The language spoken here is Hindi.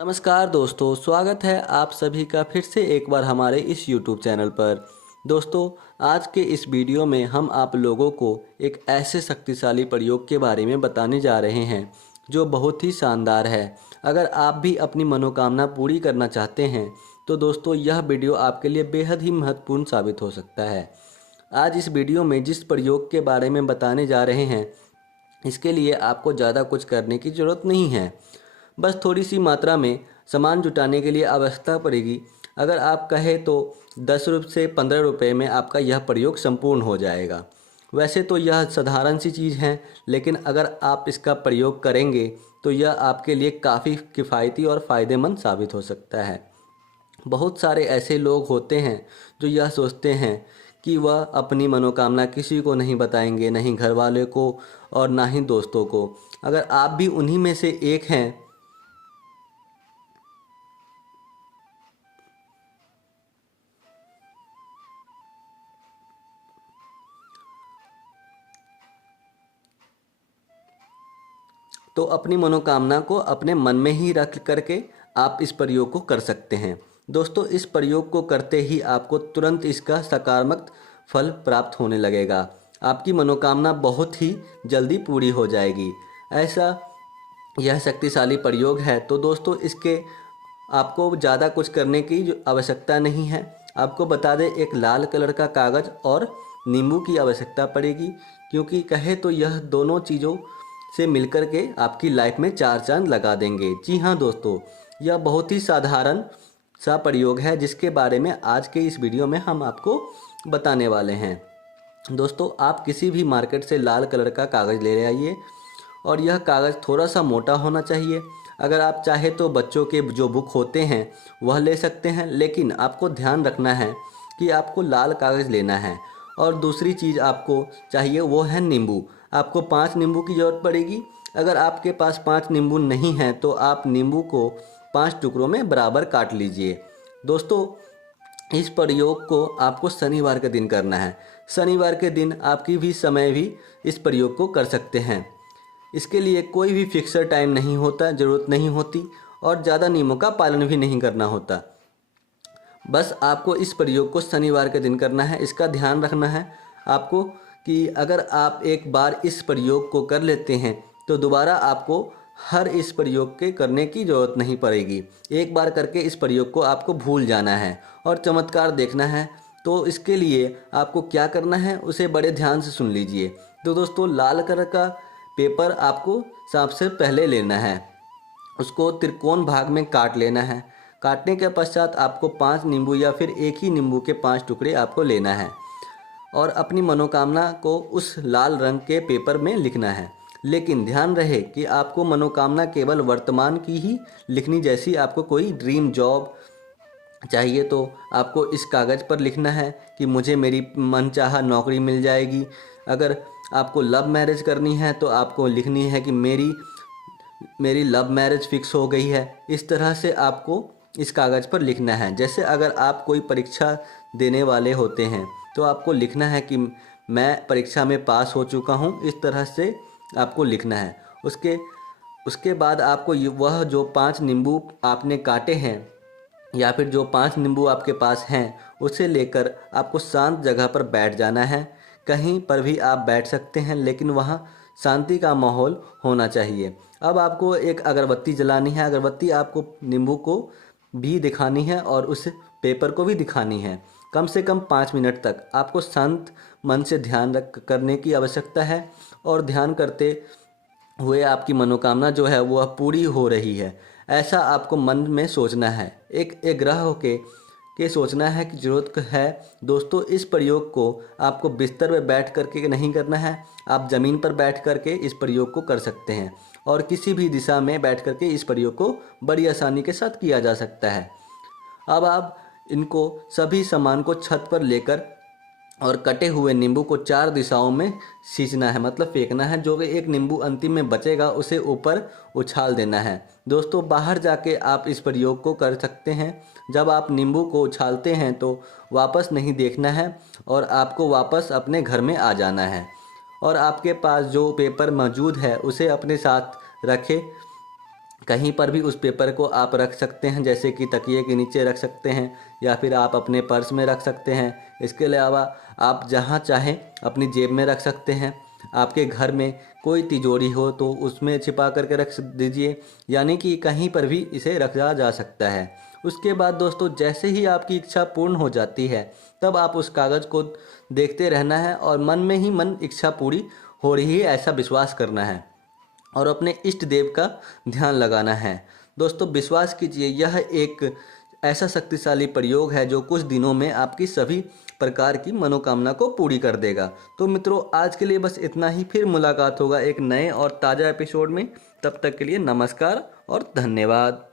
नमस्कार दोस्तों, स्वागत है आप सभी का फिर से एक बार हमारे इस YouTube चैनल पर। दोस्तों, आज के इस वीडियो में हम आप लोगों को एक ऐसे शक्तिशाली प्रयोग के बारे में बताने जा रहे हैं जो बहुत ही शानदार है। अगर आप भी अपनी मनोकामना पूरी करना चाहते हैं तो दोस्तों यह वीडियो आपके लिए बेहद ही महत्वपूर्ण साबित हो सकता है। आज इस वीडियो में जिस प्रयोग के बारे में बताने जा रहे हैं इसके लिए आपको ज़्यादा कुछ करने की ज़रूरत नहीं है। बस थोड़ी सी मात्रा में सामान जुटाने के लिए आवश्यकता पड़ेगी। अगर आप कहें तो 10 रुपये से 15 रुपये में आपका यह प्रयोग संपूर्ण हो जाएगा। वैसे तो यह साधारण सी चीज़ है, लेकिन अगर आप इसका प्रयोग करेंगे तो यह आपके लिए काफ़ी किफ़ायती और फ़ायदेमंद साबित हो सकता है। बहुत सारे ऐसे लोग होते हैं जो यह सोचते हैं कि वह अपनी मनोकामना किसी को नहीं बताएंगे, नहीं घर वाले को और ना ही दोस्तों को। अगर आप भी उन्हीं में से एक हैं तो अपनी मनोकामना को अपने मन में ही रख करके आप इस प्रयोग को कर सकते हैं। दोस्तों, इस प्रयोग को करते ही आपको तुरंत इसका सकारात्मक फल प्राप्त होने लगेगा। आपकी मनोकामना बहुत ही जल्दी पूरी हो जाएगी। ऐसा यह शक्तिशाली प्रयोग है। तो दोस्तों, इसके आपको ज़्यादा कुछ करने की जो आवश्यकता नहीं है। आपको बता दें, एक लाल कलर का कागज़ और नींबू की आवश्यकता पड़ेगी, क्योंकि कहे तो यह दोनों चीज़ों से मिलकर के आपकी लाइफ में चार चांद लगा देंगे। जी हाँ दोस्तों, यह बहुत ही साधारण सा प्रयोग है जिसके बारे में आज के इस वीडियो में हम आपको बताने वाले हैं। दोस्तों, आप किसी भी मार्केट से लाल कलर का कागज़ ले आइए और यह कागज़ थोड़ा सा मोटा होना चाहिए। अगर आप चाहे तो बच्चों के जो बुक होते हैं वह ले सकते हैं, लेकिन आपको ध्यान रखना है कि आपको लाल कागज़ लेना है। और दूसरी चीज़ आपको चाहिए वो है नींबू। आपको 5 नींबू की ज़रूरत पड़ेगी। अगर आपके पास 5 नींबू नहीं हैं तो आप नींबू को 5 टुकड़ों में बराबर काट लीजिए। दोस्तों, इस प्रयोग को आपको शनिवार के दिन करना है। शनिवार के दिन आपकी भी समय भी इस प्रयोग को कर सकते हैं। इसके लिए कोई भी फिक्सर टाइम नहीं होता, ज़रूरत नहीं होती और ज़्यादा नियमों का पालन भी नहीं करना होता। बस आपको इस प्रयोग को शनिवार के दिन करना है। इसका ध्यान रखना है आपको कि अगर आप एक बार इस प्रयोग को कर लेते हैं तो दोबारा आपको हर इस प्रयोग के करने की ज़रूरत नहीं पड़ेगी। एक बार करके इस प्रयोग को आपको भूल जाना है और चमत्कार देखना है। तो इसके लिए आपको क्या करना है उसे बड़े ध्यान से सुन लीजिए। तो दोस्तों, लाल कलर का पेपर आपको सबसे पहले लेना है। उसको त्रिकोण भाग में काट लेना है। काटने के पश्चात आपको 5 नींबू या फिर एक ही नींबू के 5 टुकड़े आपको लेना है और अपनी मनोकामना को उस लाल रंग के पेपर में लिखना है। लेकिन ध्यान रहे कि आपको मनोकामना केवल वर्तमान की ही लिखनी। जैसी आपको कोई ड्रीम जॉब चाहिए तो आपको इस कागज़ पर लिखना है कि मुझे मेरी मनचाहा नौकरी मिल जाएगी। अगर आपको लव मैरिज करनी है तो आपको लिखनी है कि मेरी लव मैरिज फिक्स हो गई है। इस तरह से आपको इस कागज़ पर लिखना है। जैसे अगर आप कोई परीक्षा देने वाले होते हैं तो आपको लिखना है कि मैं परीक्षा में पास हो चुका हूँ। इस तरह से आपको लिखना है। उसके बाद आपको वह जो 5 नींबू आपने काटे हैं या फिर जो 5 नींबू आपके पास हैं उसे लेकर आपको शांत जगह पर बैठ जाना है। कहीं पर भी आप बैठ सकते हैं, लेकिन वहाँ शांति का माहौल होना चाहिए। अब आपको एक अगरबत्ती जलानी है। अगरबत्ती आपको नींबू को भी दिखानी है और उस पेपर को भी दिखानी है। कम से कम 5 मिनट तक आपको शांत मन से ध्यान करने की आवश्यकता है और ध्यान करते हुए आपकी मनोकामना जो है वह पूरी हो रही है, ऐसा आपको मन में सोचना है। एक ग्रह के सोचना है कि ज़रूरत है। दोस्तों, इस प्रयोग को आपको बिस्तर पर बैठ करके नहीं करना है। आप ज़मीन पर बैठ करके इस प्रयोग को कर सकते हैं और किसी भी दिशा में बैठ करके इस प्रयोग को बड़ी आसानी के साथ किया जा सकता है। अब आप इनको सभी सामान को छत पर लेकर और कटे हुए नींबू को 4 दिशाओं में सींचना है, मतलब फेंकना है। जो भी एक नींबू अंतिम में बचेगा उसे ऊपर उछाल देना है। दोस्तों, बाहर जाके आप इस प्रयोग को कर सकते हैं। जब आप नींबू को उछालते हैं तो वापस नहीं देखना है और आपको वापस अपने घर में आ जाना है। और आपके पास जो पेपर मौजूद है उसे अपने साथ रखें। कहीं पर भी उस पेपर को आप रख सकते हैं, जैसे कि तकिए के नीचे रख सकते हैं या फिर आप अपने पर्स में रख सकते हैं। इसके अलावा आप जहां चाहें अपनी जेब में रख सकते हैं। आपके घर में कोई तिजोरी हो तो उसमें छिपा करके रख दीजिए, यानी कि कहीं पर भी इसे रखा जा सकता है। उसके बाद दोस्तों, जैसे ही आपकी इच्छा पूर्ण हो जाती है तब आप उस कागज़ को देखते रहना है और मन में ही मन इच्छा पूरी हो रही है ऐसा विश्वास करना है और अपने इष्ट देव का ध्यान लगाना है। दोस्तों विश्वास कीजिए, यह एक ऐसा शक्तिशाली प्रयोग है जो कुछ दिनों में आपकी सभी प्रकार की मनोकामना को पूरी कर देगा। तो मित्रों, आज के लिए बस इतना ही। फिर मुलाकात होगा एक नए और ताज़ा एपिसोड में। तब तक के लिए नमस्कार और धन्यवाद।